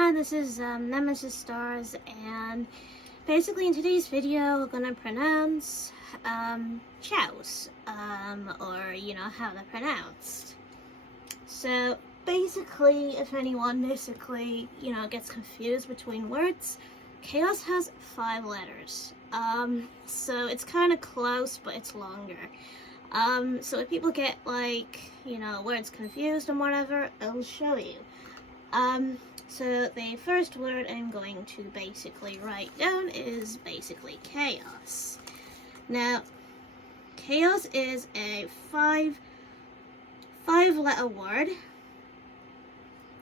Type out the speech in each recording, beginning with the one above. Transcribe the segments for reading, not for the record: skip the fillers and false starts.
Hi, this is Nemesis Stars, and basically in today's video we're gonna pronounce chows, or how they're pronounced. So basically, if anyone gets confused between words, chaos has 5 letters. So it's kind of close, but it's longer. So if people get words confused and whatever, I'll show you. So the first word I'm going to basically write down is basically chaos. Now, chaos is a five-letter word,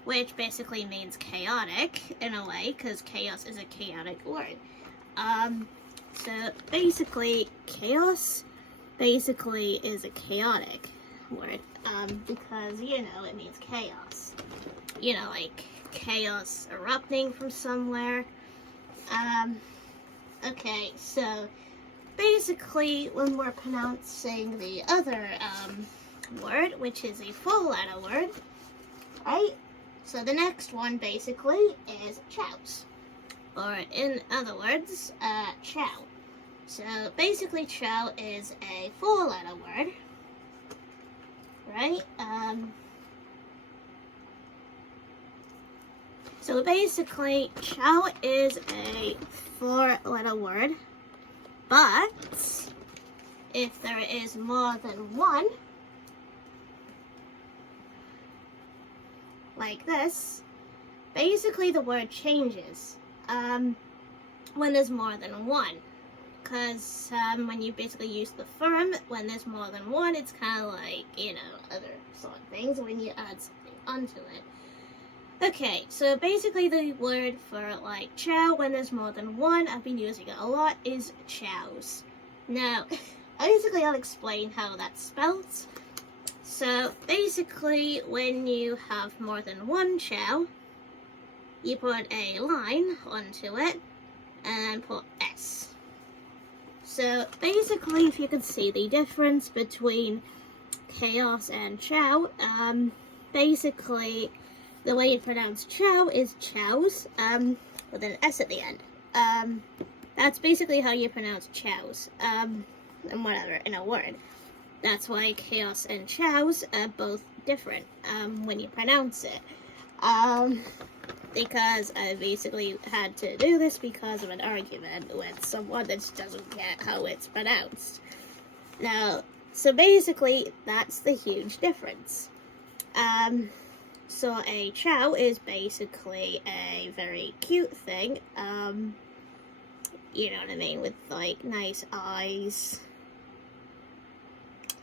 which basically means chaotic in a way, because chaos is a chaotic word. So basically, chaos basically is a chaotic word, because it means chaos. Like chaos erupting from somewhere. Okay, so basically when we're pronouncing the other word, which is a 4-letter word, right? So the next one basically is chows, or in other words, chow. So basically chow is a 4-letter word, right? So basically, chow is a 4-letter word, but if there is more than one, like this, basically the word changes when there's more than one. Because when you basically use the firm, when there's more than one, it's kind of like, other sort of things when you add something onto it. Okay, so basically the word for chow when there's more than one, I've been using it a lot, is chows. Now, basically I'll explain how that's spelled. So basically when you have more than one chow, you put a line onto it and put S. So basically, if you can see the difference between chaos and chow, basically the way you pronounce chow is chows, with an S at the end. That's basically how you pronounce chows, and whatever, in a word. That's why chaos and chows are both different, when you pronounce it. Because I basically had to do this because of an argument with someone that just doesn't get how it's pronounced. Now, so basically, that's the huge difference. So a chow is basically a very cute thing, you know what I mean, with nice eyes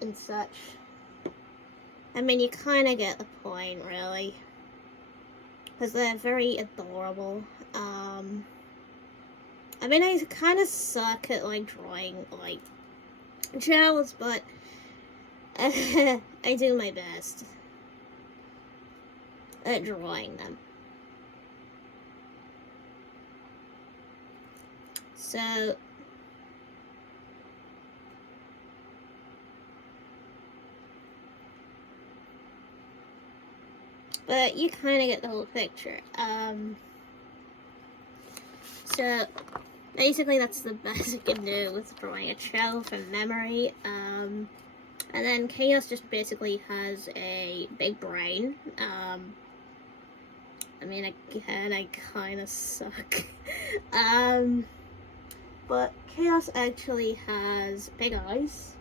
and such. I mean, you kind of get the point, really. Because they're very adorable. I mean, I kind of suck at, drawing, chows, but I do my best at drawing them. So, but you kind of get the whole picture. So basically that's the best you can do with drawing a chow from memory. And then chaos just basically has a big brain. I mean, again, I kind of suck. But chaos actually has big eyes.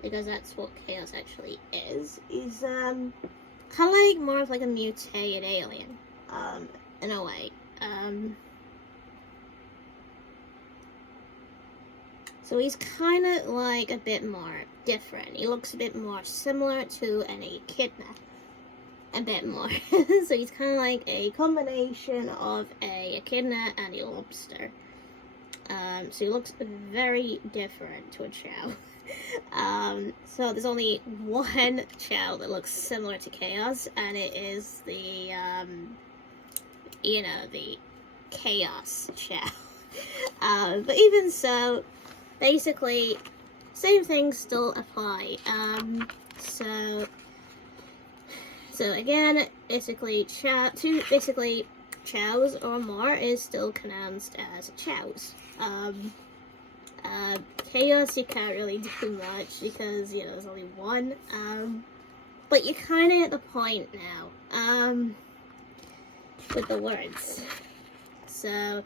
Because that's what chaos actually is. He's kind of more of a mutated alien, in a way. So he's kind of a bit more different. He looks a bit more similar to an echidna. A bit more. So he's kind of a combination of a echidna and a lobster. So he looks very different to a chow. So there's only one chow that looks similar to chaos, and it is the, the chaos chow. But even so, basically, same things still apply. So So again, basically, chows or more is still pronounced as chows. Chaos, you can't really do much because, there's only one. But you're kind of at the point now, with the words. So,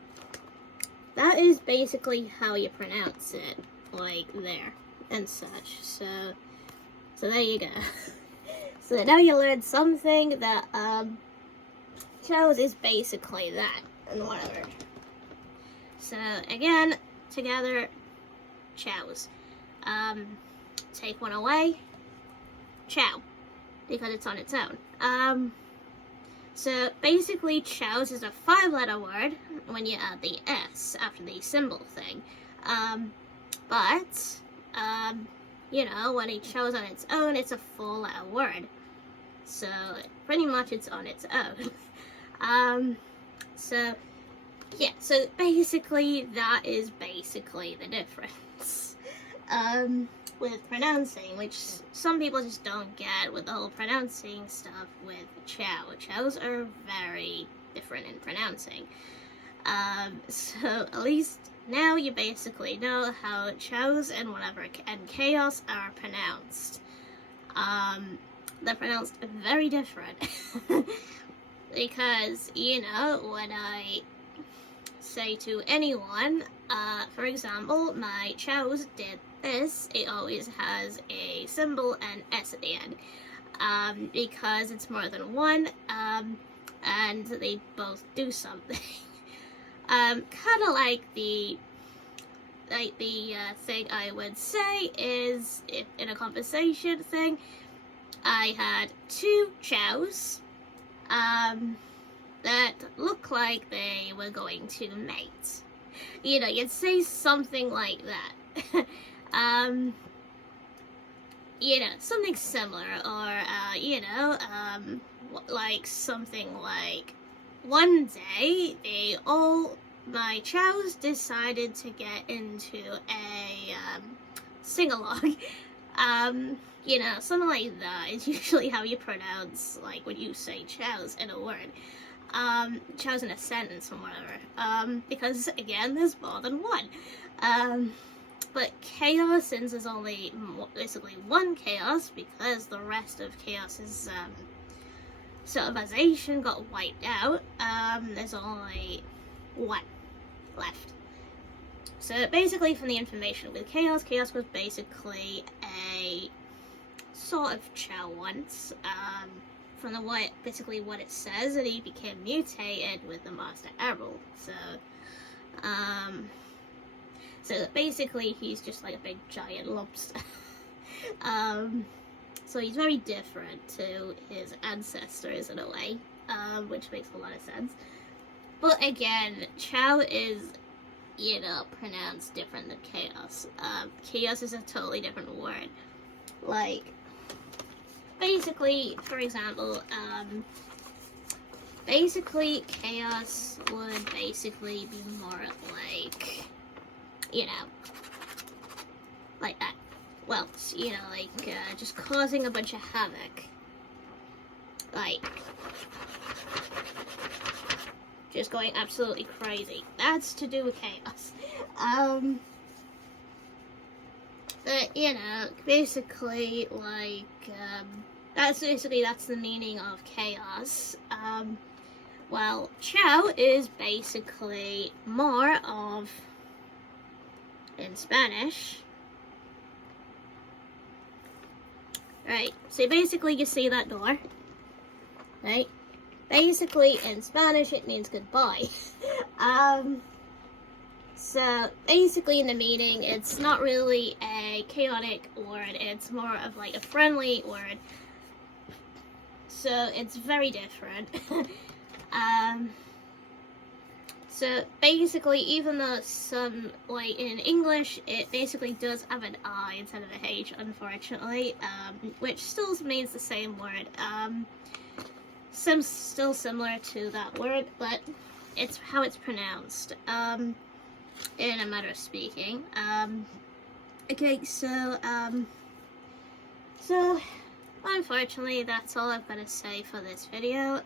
that is basically how you pronounce it, like there, and such. So there you go. So now you learned something that, chows is basically that, and whatever. So, again, together, chows. Take one away, chow, because it's on its own. So basically, chows is a 5-letter word when you add the S after the symbol thing. But when it shows on its own, it's a 4-letter word. So pretty much it's on its own. So basically that is basically the difference. With pronouncing, which some people just don't get with the whole pronouncing stuff with chow. Chows are very different in pronouncing. So at least now you basically know how chows and chaos are pronounced. They're pronounced very different. Because, when I say to anyone, for example, my chows did this, it always has a symbol and S at the end, because it's more than one, and they both do something. Kind of like the thing I would say is, if in a conversation thing, I had 2 chows, that look like they were going to mate. You'd say something like that. Something similar, or, like something like, one day, my chows decided to get into a, sing-along. Something like that is usually how you pronounce, like, when you say chows in a word. Chows in a sentence or whatever. Because, again, there's more than one. But chaos, since there's only basically one chaos, because the rest of chaos's civilization got wiped out, there's only one left. So basically, from the information with chaos was basically a sort of chow once, from what it says, and he became mutated with the Master Emerald. So basically he's just like a big giant lobster. So he's very different to his ancestors in a way, which makes a lot of sense. But again, chow is, pronounced different than chaos. Chaos is a totally different word. Like, basically, for example, chaos would basically be more like, like that. Well, just causing a bunch of havoc. Like, just going absolutely crazy. That's to do with chaos. But, basically, like, that's the meaning of chaos. Well, chow is basically more of, in Spanish, right? So basically you see that door, right? Basically in Spanish it means goodbye. So basically in the meaning, it's not really a chaotic word, it's more of like a friendly word. So it's very different. So basically, even though some, like in English, it basically does have an I instead of a H, unfortunately, which still means the same word. Still similar to that word, but it's how it's pronounced, in a matter of speaking. Okay, so unfortunately, that's all I've got to say for this video.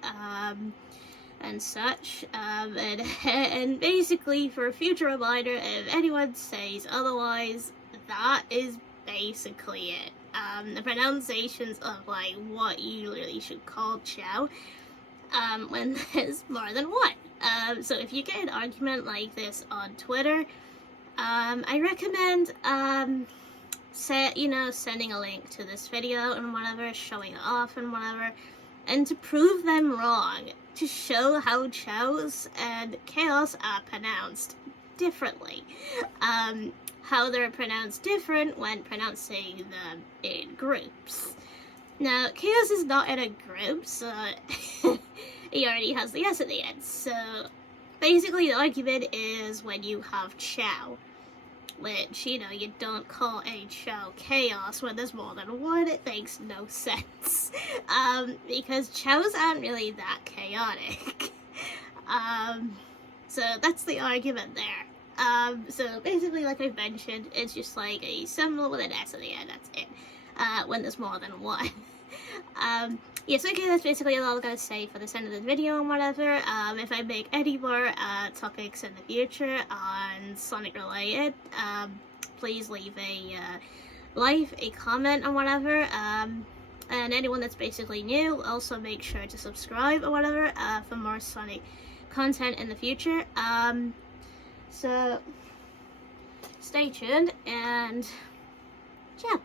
And such, and basically for a future reminder, if anyone says otherwise, that is basically it. The pronunciations of like what you really should call chao, when there's more than one. So if you get an argument like this on Twitter, I recommend sending a link to this video and whatever, showing it off and whatever, and to prove them wrong, to show how chows and chaos are pronounced differently. How they're pronounced different when pronouncing them in groups. Now, chaos is not in a group, so he already has the S at the end. So basically the argument is when you have chao, which, you don't call a chao chaos when there's more than one. It makes no sense. Because chows aren't really that chaotic. So that's the argument there. So basically, like I've mentioned, it's just like a symbol with an S at the end, that's it. When there's more than one. Yes, okay, that's basically all I'm going to say for this end of the video and whatever. If I make any more topics in the future on Sonic related, please leave a comment or whatever. And anyone that's basically new, also make sure to subscribe or whatever for more Sonic content in the future. So stay tuned and ciao.